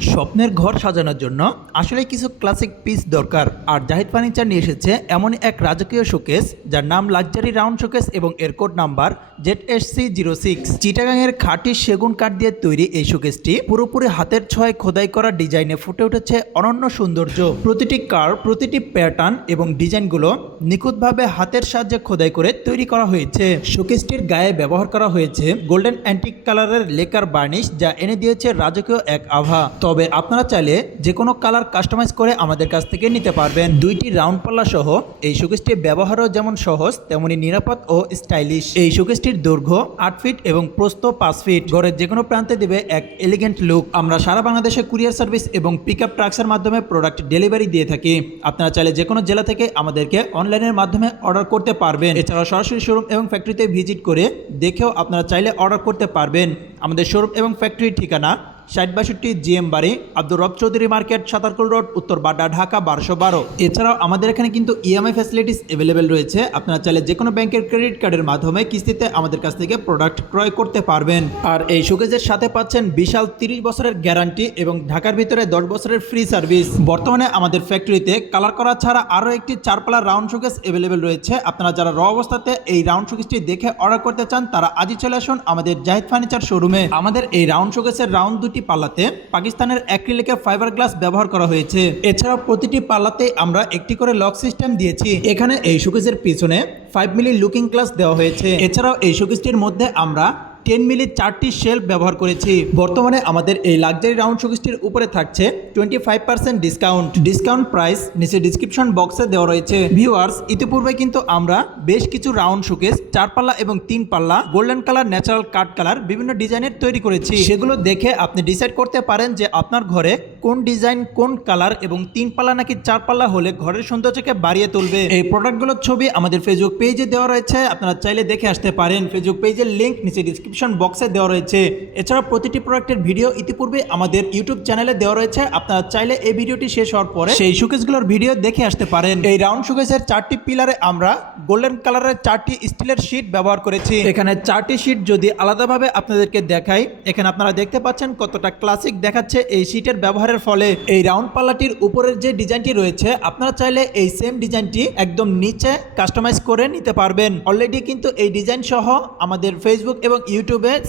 স্বপ্নের ঘর সাজানোর জন্য আসলে কিছু ক্লাসিক পিস দরকার। আর জাহিদ ফার্নিচার নিয়ে এসেছে এমন এক রাজকীয় শোকেস যার নাম লাক্সারি রাউন্ড শোকেস এবং এর code number Z S C zero six চিটাগাংয়ের খাঁটি সেগুন কাঠ দিয়ে তৈরি এই শোকেসটি পুরোপুরি হাতের ছয় খোদাই করা ডিজাইনে ফুটে উঠেছে অনন্য সৌন্দর্য। প্রতিটি কার প্রতিটি প্যাটার্ন এবং ডিজাইনগুলো নিখুঁতভাবে হাতের সাহায্যে খোদাই করে তৈরি করা হয়েছে। শোকেসটির গায়ে ব্যবহার করা হয়েছে গোল্ডেন অ্যান্টিক কালারের লেকার বার্নিশ যা এনে দিয়েছে রাজকীয় এক আভা। তবে আপনারা চাইলে যে কোনো কালার কাস্টমাইজ করে আমাদের কাছ থেকে নিতে পারবেন। দুইটি রাউন্ড পাল্লা সহ এই শোকেসটি ব্যবহারও যেমন সহজ, তেমনি নিরাপদ ও স্টাইলিশ। এই শোকেসটির দৈর্ঘ্য আট ফিট এবং প্রস্থ পাঁচ ফিট। ঘরের যে কোনো প্রান্তে দেবে এক এলিগেন্ট লুক আমরা সারা বাংলাদেশে কুরিয়ার সার্ভিস এবং পিক আপ ট্রাক্সের মাধ্যমে প্রোডাক্ট ডেলিভারি দিয়ে থাকি। আপনারা চাইলে যে কোনো জেলা থেকে আমাদেরকে অনলাইনের মাধ্যমে অর্ডার করতে পারবেন। এছাড়া সরাসরি শোরুম এবং ফ্যাক্টরিতে ভিজিট করে দেখেও আপনারা চাইলে অর্ডার করতে পারবেন। আমাদের শোরুম এবং ফ্যাক্টরির ঠিকানা ষাট বাষট্টি জিএম বাড়ি, আব্দুর রব চৌধুরী মার্কেট, সাতারকুল রোড, উত্তর বাড্ডা, ঢাকা বারোশো বারো। এছাড়াও আমাদের এখানে কিন্তু ইএমআই ফ্যাসিলিটিস অ্যাভেলেবেল রয়েছে। আপনারা চাইলে যে কোনো ব্যাংকের ক্রেডিট কার্ডের মাধ্যমে কিস্তিতে আমাদের কাছ থেকে প্রোডাক্ট ক্রয় করতে পারবেন। আর এই শোকেজের সাথে পাচ্ছেন বিশাল তিরিশ বছরের গ্যারান্টি এবং ঢাকার ভিতরে দশ বছরের ফ্রি সার্ভিস বর্তমানে আমাদের ফ্যাক্টরিতে কালার করা ছাড়া আরও একটি চারপালার রাউন্ড শোকেস অ্যাভেলেবেল রয়েছে। আপনারা যারা র অবস্থাতে এই রাউন্ড শোকেসটি দেখে অর্ডার করতে চান, তারা আজই চলে আসুন আমাদের জাহিদ ফার্নিচার শোরুমে আমাদের এই রাউন্ড শোকেসের রাউন্ড দুটি পাল্লাতে পাকিস্তানের অ্যাক্রিলিকের ফাইবার গ্লাস ব্যবহার করা হয়েছে। এছাড়াও প্রতিটি পাল্লাতে আমরা একটি করে লক সিস্টেম দিয়েছি। এখানে এই শোকেসের পিছনে ফাইভ মিলি লুকিং গ্লাস দেওয়া হয়েছে। এছাড়াও এই শোকেসটির মধ্যে আমরা টেন মিলির চারটি শেলফ ব্যবহার করেছি। বর্তমানে আমাদের এই লাক্সারি রাউন্ড শোকেসটির উপরে থাকছে twenty five percent discount discount price নিচে ডিসক্রিপশন বক্সে দেওয়া রয়েছে। ভিউয়ার্স ইতিপূর্বে কিন্তু আমরা বেশ কিছু রাউন্ড শোকেস চার পাল্লা এবং তিন পাল্লা golden colour natural cut colour বিভিন্ন ডিজাইনের তৈরি করেছি। সেগুলো দেখে আপনি ডিসাইড করতে পারেন যে আপনার ঘরে কোন ডিজাইন কোন কালার এবং তিন পাল্লা নাকি চার পাল্লা হলে ঘরের সৌন্দর্যকে বাড়িয়ে তুলবে। এই প্রোডাক্টগুলোর ছবি আমাদের ফেসবুক পেজে দেওয়া রয়েছে। আপনারা চাইলে দেখে আসতে পারেন। ফেসবুক পেজের লিঙ্ক নিচে ডিসক্রিপশন বক্সে দেওয়া রয়েছে। এছাড়া প্রতিটি প্রোডাক্টের ভিডিও ইতিপূর্বে আমাদের ইউটিউব চ্যানেলে দেওয়া রয়েছে। আপনারা চাইলে এই ভিডিওটি শেষ হওয়ার পরে সেই শোকেসগুলোর ভিডিও দেখে আসতে পারেন। এই রাউন্ড শোকেসের চারটি পিলারে আমরা গোল্ডেন কালারের চারটি স্টিলের শীট ব্যবহার করেছি। এখানে চারটি শীট যদি আলাদাভাবে আপনাদেরকে দেখাই, এখানে আপনারা দেখতে পাচ্ছেন কতটা ক্লাসিক দেখাচ্ছে এই শীটের ব্যবহারের ফলে। এই রাউন্ড পাল্লাটির উপরের যে ডিজাইনটি রয়েছে, আপনারা চাইলে এই সেম ডিজাইনটি একদম নিচে কাস্টমাইজ করে নিতে পারবেন। অলরেডি কিন্তু এই ডিজাইন সহ আমাদের ফেসবুক এবং ইউটিউবে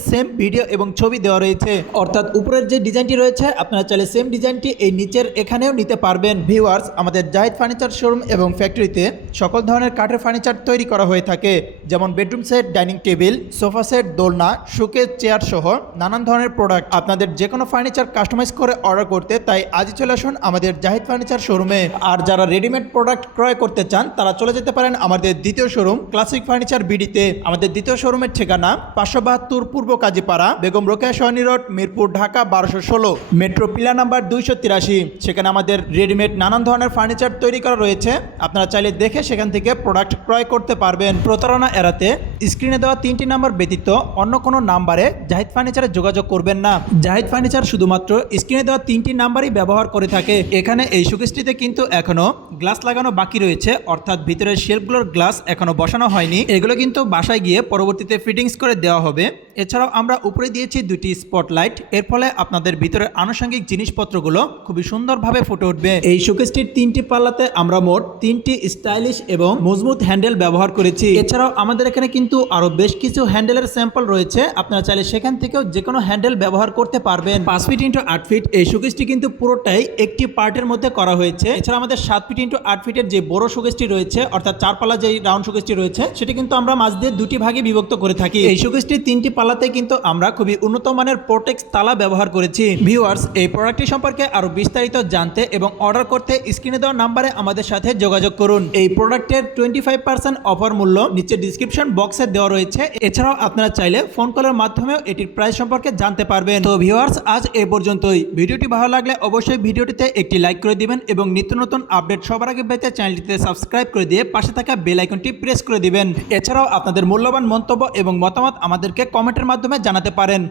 সেম ভিডিও এবং ছবি দেওয়া রয়েছে। অর্থাৎ উপরের যে ডিজাইনটি রয়েছে, আপনারা চাইলে সেম ডিজাইনটি এই নিচের এখানেও নিতে পারবেন। ভিউয়ার্স আমাদের জাহিদ ফার্নিচার শোরুম এবং ফ্যাক্টরিতে সকল ধরনের কাঠের ফার্নিচার তৈরি করা হয়ে থাকে। যেমন bedroom set dining table sofa set দোলনা শোকেস চেয়ার সহ নানান ধরনের প্রোডাক্ট আপনাদের যে কোনো ফার্নিচার কাস্টমাইজ করে অর্ডার করতে তাই আজই চলে আসুন আমাদের জাহিদ ফার্নিচার শোরুমে আর যারা রেডিমেড প্রোডাক্ট ক্রয় করতে চান, তারা চলে যেতে পারেন আমাদের দ্বিতীয় শোরুম ক্লাসিক ফার্নিচার বিডিতে আমাদের দ্বিতীয় শোরুমের ঠিকানা পাঁচশো বাহাত্তর পূর্ব কাজীপাড়া, বেগম রোকেয়া সহনী রোড, মিরপুর, ঢাকা, বারোশো ষোলো। মেট্রো পিলা নাম্বার দুইশো তিরাশি। সেখানে আমাদের রেডিমেড নানান ধরনের ফার্নিচার তৈরি করা রয়েছে। আপনারা চাইলে দেখে সেখান থেকে প্রোডাক্ট ক্রয় করতে পারবেন। প্রতারণা এড়াতে স্ক্রিনে দেওয়া তিনটি নাম্বার ব্যতীত অন্য কোনো নাম্বারে জাহিদ ফার্নিচারে যোগাযোগ করবেন না। জাহিদ ফার্নিচার শুধুমাত্র স্ক্রিনে দেওয়া তিনটি নাম্বারই ব্যবহার করে থাকে। এখানে এই শোকেসটিতে কিন্তু এখনও গ্লাস লাগানো বাকি রয়েছে, অর্থাৎ ভিতরের শেলফগুলোর গ্লাস এখনও বসানো হয়নি। এগুলো কিন্তু বাসায় গিয়ে পরবর্তীতে ফিটিংস করে দেওয়া হবে। এছাড়াও আমরা উপরে দিয়েছি দুটি স্পটলাইট। এর ফলে আপনাদের ভিতরের আনুষঙ্গিক জিনিসপত্রগুলো খুবই সুন্দরভাবে ফুটে উঠবে। এই শোকেসটির তিনটি পাল্লাতে আমরা মোট তিনটি স্টাইলিশ এবং মজবুত হ্যান্ডেল ব্যবহার করেছি। এছাড়াও আমাদের এখানে কিন্তু আরও বেশ কিছু হ্যান্ডেলের স্যাম্পল রয়েছে। আপনারা চাইলে সেখান থেকেও যে কোনো হ্যান্ডেল ব্যবহার করতে পারবেন। পাঁচ ফিট ইন্টু আট ফিট এই শোকেসটি কিন্তু পুরোটাই একটি পার্টের মধ্যে করা হয়েছে। এছাড়া আমাদের সাত ফিট ইন্টু আট ফিটের যে বড় শোকেসটি রয়েছে, অর্থাৎ চার পাল্লা যে রাউন্ড শোকেসটি রয়েছে, সেটি কিন্তু আমরা মাঝ দিয়ে দুটি ভাগে বিভক্ত করে থাকি। এই শোকেসটির তিনটি পালাতে কিন্তু আমরা খুবই উন্নত মানের প্রোটেক্স তালা ব্যবহার করেছি। ভিউয়ার্স, এই প্রোডাক্টটি সম্পর্কে আরও বিস্তারিত জানতে এবং অর্ডার করতে স্ক্রিনে দেওয়া নাম্বারে আমাদের সাথে যোগাযোগ করুন। এই প্রোডাক্টের টোয়েন্টি ফাইভ পার্সেন্ট অফার মূল্য নিচে ডিসক্রিপশন বক্সে দেওয়া রয়েছে। এছাড়াও আপনারা চাইলে ফোন কলের মাধ্যমেও এটির প্রাইস সম্পর্কে জানতে পারবেন। তো ভিউয়ার্স আজ এ পর্যন্তই। ভিডিওটি ভালো লাগলে অবশ্যই ভিডিওটিতে একটি লাইক করে দিবেন এবং নিত্য নতুন আপডেট সবার আগে পেতে চ্যানেলটিতে সাবস্ক্রাইব করে দিয়ে পাশে থাকা বেল আইকনটি প্রেস করে দিবেন। এছাড়াও আপনাদের মূল্যবান মন্তব্য এবং মতামত আমাদেরকে কমেন্টের মাধ্যমে জানাতে পারেন।